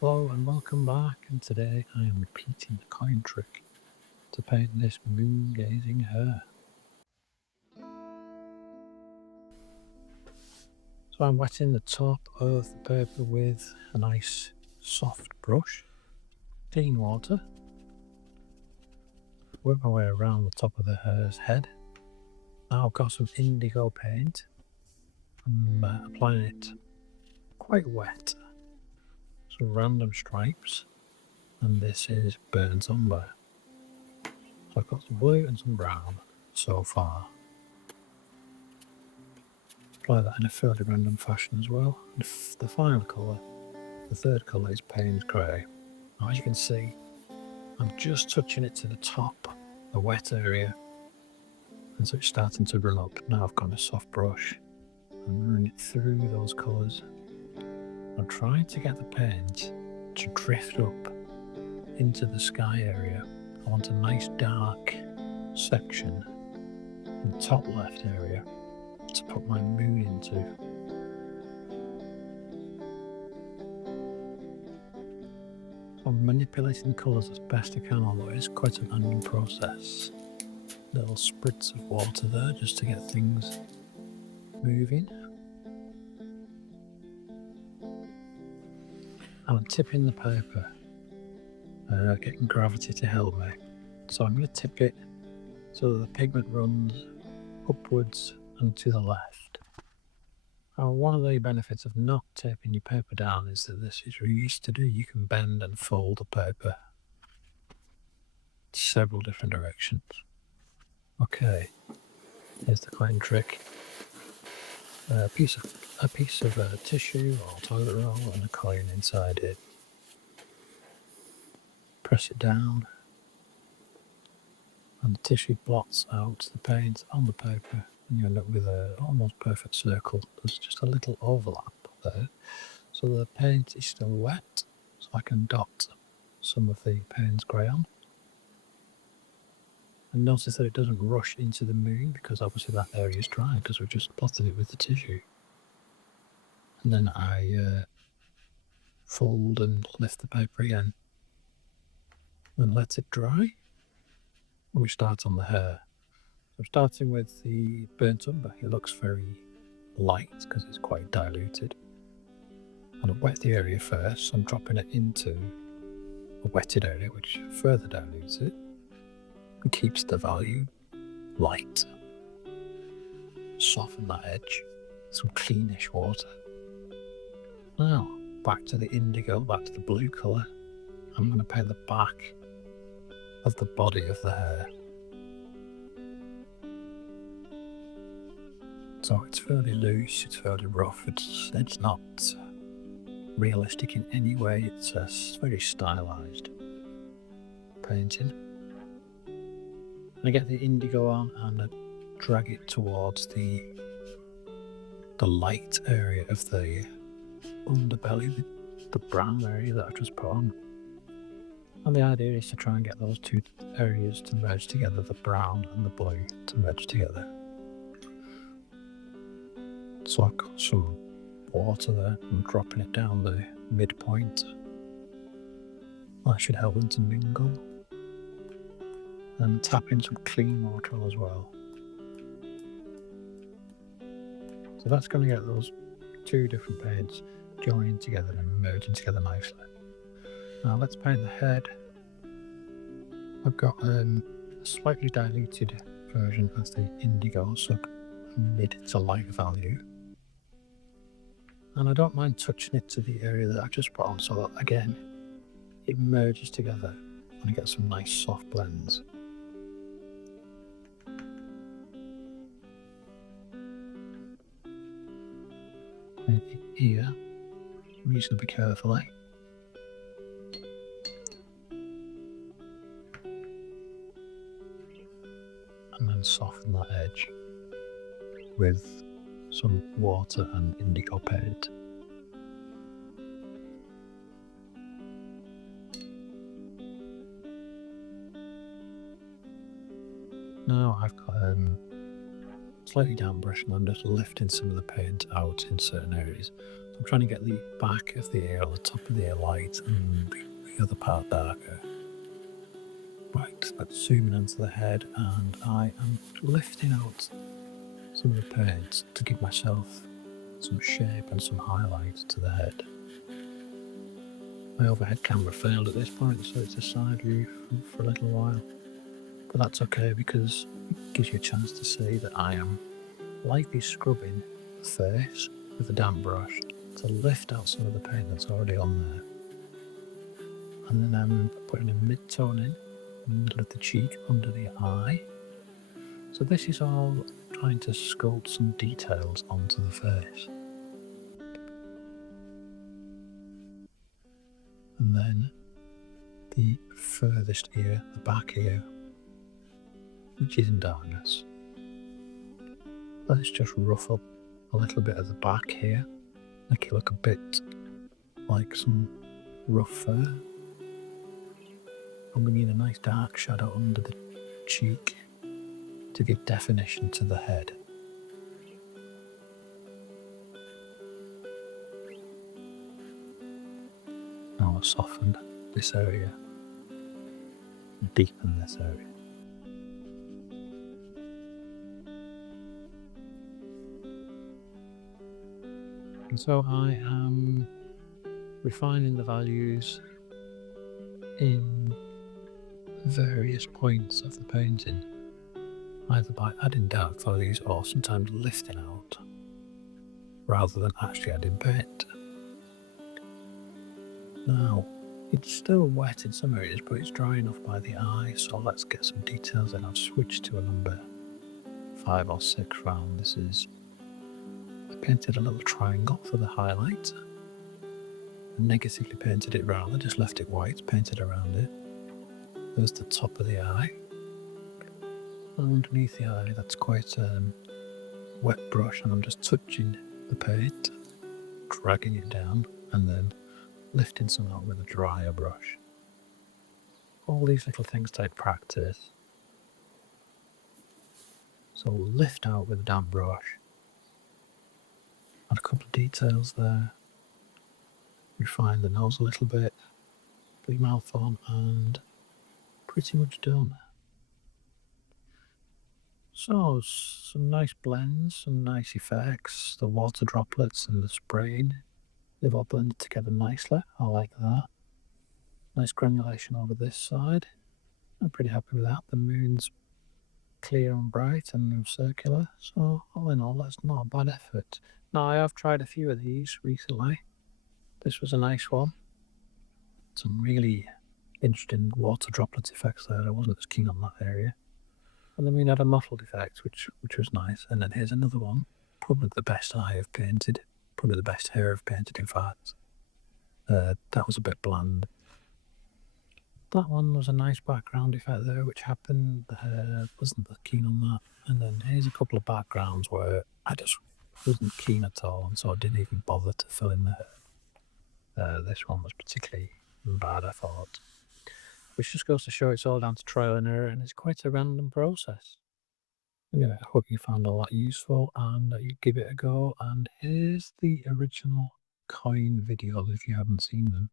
Hello and welcome back, and today I am repeating the coin trick to paint this moon-gazing hare. So I'm wetting the top of the paper with a nice soft brush, clean water. Work my way around the top of the hare's head. Now I've got some indigo paint. I'm applying it quite wet. Some random stripes, and this is burnt umber. So I've got some blue and some brown so far. Apply that in a fairly random fashion as well. And the final colour, the third colour, is Payne's grey. Now, as you can see, I'm just touching it to the top, the wet area, and so it's starting to run up. Now I've got a soft brush and run it through those colours. I'm trying to get the paint to drift up into the sky area. I want a nice dark section in the top left area to put my moon into. I'm manipulating the colours as best I can, although it's quite a random process. Little spritz of water there just to get things moving. And I'm tipping the paper, getting gravity to help me. So I'm going to tip it so that the pigment runs upwards and to the left. Now, one of the benefits of not taping your paper down is that this is really easy to do. You can bend and fold the paper several different directions. Okay, here's the coin trick. A piece of tissue or toilet roll and a coin inside it. Press it down, and the tissue blots out the paint on the paper, and you end up with an almost perfect circle. There's just a little overlap there, so the paint is still wet, so I can dot some of the Payne's grey on. And notice that it doesn't rush into the moon, because obviously that area is dry because we've just blotted it with the tissue. And then I fold and lift the paper again and let it dry. And we start on the hare. So starting with the burnt umber, it looks very light because it's quite diluted. And I wet the area first, so I'm dropping it into a wetted area, which further dilutes it and keeps the value light. Soften that edge, some cleanish water. Now, back to the indigo, back to the blue colour. I'm going to paint the back of the body of the hare. So it's fairly loose, it's fairly rough, it's not realistic in any way, it's a very stylised painting. And I get the indigo on and I drag it towards the light area of the underbelly, the brown area that I've just put on. And the idea is to try and get those two areas to merge together, the brown and the blue to merge together. So I've got some water there, I'm dropping it down the midpoint. That should help them to mingle. And tap in some clean water as well. So that's going to get those two different paints joining together and merging together nicely. Now let's paint the head. I've got a slightly diluted version of the indigo, so mid to light value. And I don't mind touching it to the area that I've just put on, so that again, it merges together and I get some nice soft blends. Paint the ear reasonably carefully. And then soften that edge with some water and indigo paint. Now I've got slightly damp brush and I'm just lifting some of the paint out in certain areas. So I'm trying to get the back of the ear, or the top of the ear light, and the other part darker. Right, let's zoom in onto the head, and I am lifting out some of the paint to give myself some shape and some highlight to the head. My overhead camera failed at this point, so it's a side view for a little while. But that's okay, because it gives you a chance to see that I am lightly scrubbing the face with a damp brush to lift out some of the paint that's already on there. And then I'm putting a mid-tone in the middle of the cheek, under the eye. So this is all trying to sculpt some details onto the face. And then the furthest ear, the back ear, which is in darkness. Let's just rough up a little bit of the back here, make it look a bit like some rough fur. And we need a nice dark shadow under the cheek to give definition to the head. Now I'll soften this area, deepen this area. And so I am refining the values in various points of the painting, either by adding dark values or sometimes lifting out, rather than actually adding paint. Now, it's still wet in some areas, but it's dry enough by the eye, so let's get some details in. I've switched to a number 5 or 6 round. I painted a little triangle for the highlight, and negatively painted it round. I just left it white, painted around it. There's the top of the eye. Underneath the eye, that's quite a wet brush, and I'm just touching the paint, dragging it down, and then lifting some out with a drier brush. All these little things take practice. So lift out with a damp brush, add a couple of details there, refine the nose a little bit, put your mouth on, and pretty much done. So some nice blends, some nice effects, the water droplets and the spraying, they've all blended together nicely. I like that. Nice granulation over this side. I'm pretty happy with that. The moon's clear and bright and circular, so all in all, that's not a bad effort. Now, I have tried a few of these recently. This was a nice one. Some really interesting water droplet effects there. I wasn't as keen on that area. And then we had a muffled effect, which was nice. And then here's another one, probably the best I have painted, probably the best hair I've painted, in fact. That was a bit bland. That one was a nice background effect there, which happened. Wasn't that keen on that. And then here's a couple of backgrounds where I just wasn't keen at all, and so I didn't even bother to fill in the hair. This one was particularly bad, I thought. Which just goes to show it's all down to trial and error, and it's quite a random process. Yeah, I hope you found all that useful, and that you give it a go. And here's the original coin videos if you haven't seen them.